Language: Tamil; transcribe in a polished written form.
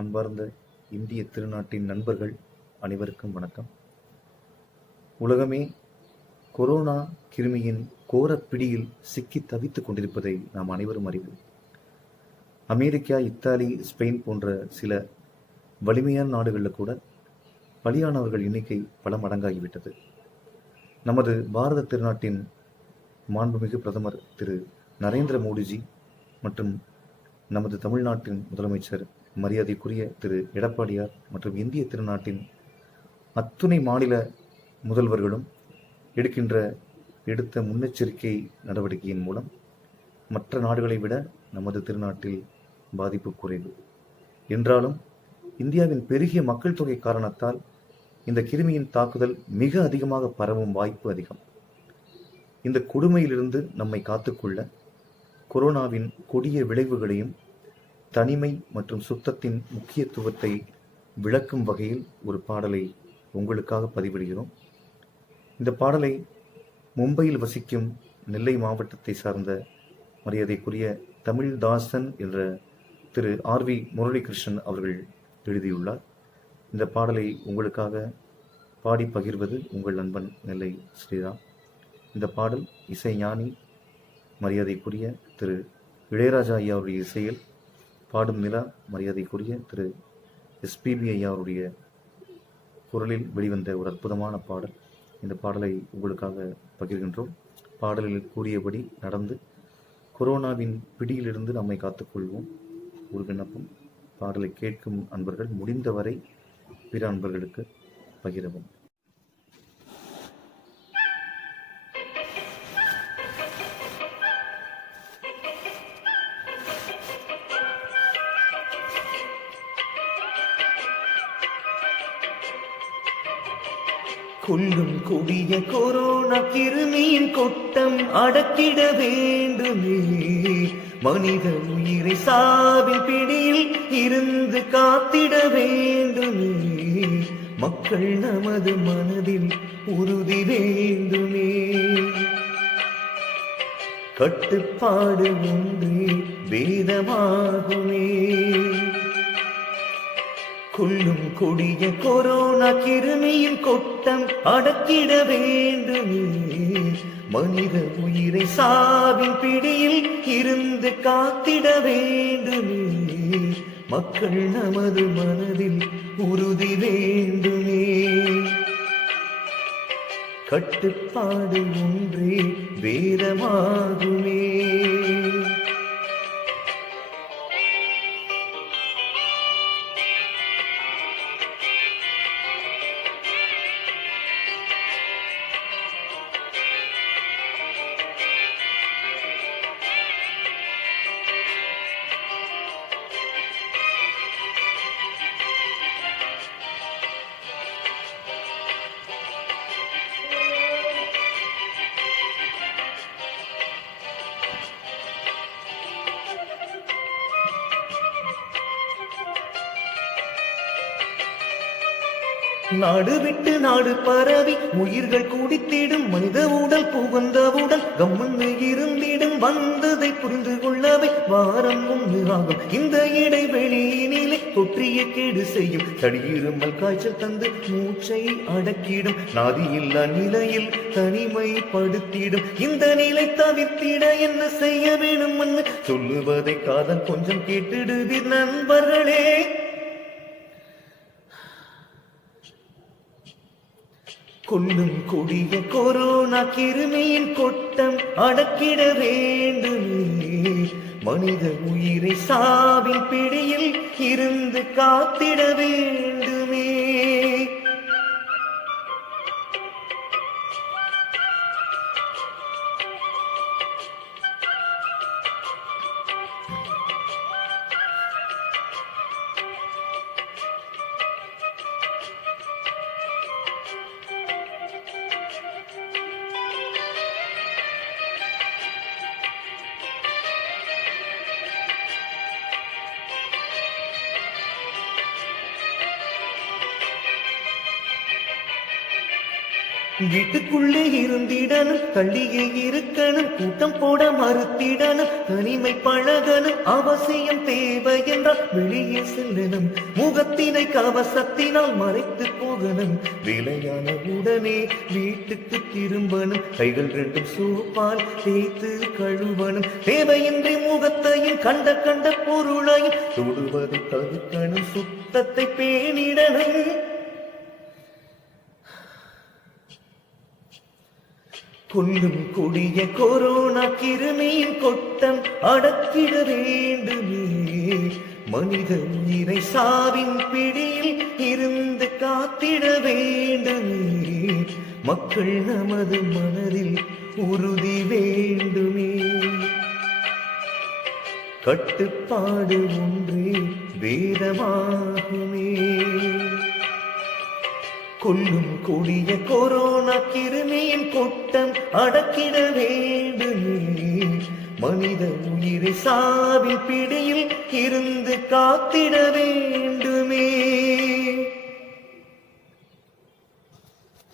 அன்பார்ந்த இந்திய திருநாட்டின் நண்பர்கள் அனைவருக்கும் வணக்கம். உலகமே கொரோனா கிருமியின் கோர பிடியில் சிக்கி தவித்துக் கொண்டிருப்பதை நாம் அனைவரும் அறிவோம். அமெரிக்கா, இத்தாலி, ஸ்பெயின் போன்ற சில வலிமையான நாடுகளில் கூட பலியானவர்கள் எண்ணிக்கை பல மடங்காகிவிட்டது. நமது பாரத திருநாட்டின் மாண்புமிகு பிரதமர் திரு நரேந்திர மோடிஜி மற்றும் நமது தமிழ்நாட்டின் முதலமைச்சர் மரியாதைக்குரிய திரு எடப்பாடியார் மற்றும் இந்திய திருநாட்டின் அத்துணை மாநில முதல்வர்களும் எடுத்த முன்னெச்சரிக்கை நடவடிக்கையின் மூலம் மற்ற நாடுகளை விட நமது திருநாட்டில் பாதிப்பு குறைவு. என்றாலும் இந்தியாவின் பெருகிய மக்கள் தொகை காரணத்தால் இந்த கிருமியின் தாக்குதல் மிக அதிகமாக பரவும் வாய்ப்பு அதிகம். இந்த கொடுமையிலிருந்து நம்மை காத்துக்கொள்ள கொரோனாவின் கொடிய விளைவுகளையும் தனிமை மற்றும் சுத்தத்தின் முக்கியத்துவத்தை விளக்கும் வகையில் ஒரு பாடலை உங்களுக்காக பதிவிடுகிறோம். இந்த பாடலை மும்பையில் வசிக்கும் நெல்லை மாவட்டத்தை சார்ந்த மரியாதைக்குரிய தமிழ்தாசன் என்ற திரு ஆர்.வி. முரளிகிருஷ்ணன் அவர்கள் எழுதியுள்ளார். இந்த பாடலை உங்களுக்காக பாடி பகிர்வது உங்கள் நண்பன் நெல்லை ஸ்ரீராம். இந்த பாடல் இசைஞானி மரியாதைக்குரிய திரு இளையராஜா ஐயாவுடைய இசையில் பாடும் நிலா மரியாதைக்குரிய திரு எஸ்பிபி ஐயாவுடைய குரலில் வெளிவந்த ஒரு அற்புதமான பாடல். இந்த பாடலை உங்களுக்காக பகிர்கின்றோம். பாடலில் கூறியபடி நடந்து கொரோனாவின் பிடியிலிருந்து நம்மை காத்துக்கொள்வோம். ஒரு விண்ணப்பம், பாடலை கேட்கும் அன்பர்கள் முடிந்தவரை பிற அன்பர்களுக்கு பகிரவும். கொல்லும் கொடிய கொரோனா கிருமியின் கொட்டம் அடக்கிட வேண்டுமே. மனித உயிரை சாவின் பிடியில் இருந்து காத்திட வேண்டுமே. மக்கள் நமது மனதில் உறுதி வேண்டுமே. கட்டுப்பாடு ஒன்றே வேதமாகுமே. கொல்லும் கொடிய கொரோனா கிருமியின் கொட்டம் அடக்கிட வேண்டுமே. மனித உயிரை சாவின் பிடியில் இருந்து காத்திட வேண்டுமே. மக்கள் நமது மனதில் உறுதி வேண்டுமே. கட்டுப்பாடு ஒன்றே வேதமாகுமே. நாடு விட்டு நாடு பரவி உயிர்கள் கூடித்திடும் மனித உடல் புகுந்தவுடன் கம்மன்னு இருந்திடும். வந்ததை புரிந்து கொள்ளவே வாரம் ஒன்று ஆகும். இந்த இடைவெளியினிலே தொற்றிய கேடு செய்யும். தடியிருமல் காய்ச்சல் தந்து மூச்சை அடக்கிடும். நாதியில்லா நிலையில் தனிமைப்படுத்திடும். இந்த நிலை தவிர்த்திட என்ன செய்ய வேணும் சொல்லுவதை காதல் கொஞ்சம் கேட்டிடுவீர் நண்பர்களே. கொல்லும் கொடிய கொரோனா கிருமியின் கொட்டம் அடக்கிட வேண்டுமே. மனித உயிரை சாவின் பிடியில் இருந்து காத்திட வேண்டுமே. வீட்டுக்குள்ளே இருந்திடனும் தள்ளியே இருக்கணும் கூட்டம் போட மறுத்திடனும் தனிமை பழகனும் அவசியம் தேவை என்றால் வெளியே செல்லணும் முகத்தினை கவசத்தினால் மறைத்து போகணும் வேலையான உடனே வீட்டுக்கு திரும்பணும் கைகள் ரெண்டும் சோப்பால் தேய்த்து கழுவணும் தேவையின்றி முகத்தையும் கண்ட பொருளையும் தொடுவதை தவிர்க்கணும் சுத்தத்தை பேணிடணும் கொல்லும் கொடிய கொரோனா கிருமியின் கொட்டம் அடக்கிட வேண்டுமே மனித உயிரை சாவின் பிடியில் இருந்து காத்திட வேண்டுமே மக்கள் நமது மனதில் உறுதி வேண்டுமே கட்டுப்பாடு ஒன்றே வேதமாகுமே கொல்லும் கொடிய கொரோனா கிருமியின் கொட்டம் அடக்கிட வேண்டுமே மனித உயிரை சாவின் பிடியில் இருந்து காத்திட வேண்டும்